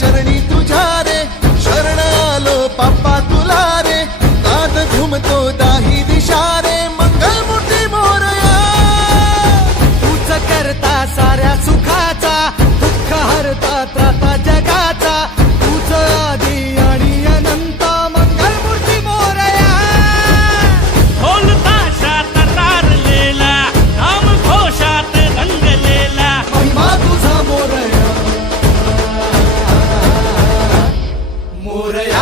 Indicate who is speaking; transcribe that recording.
Speaker 1: चरणी तुझ्या
Speaker 2: Muraya.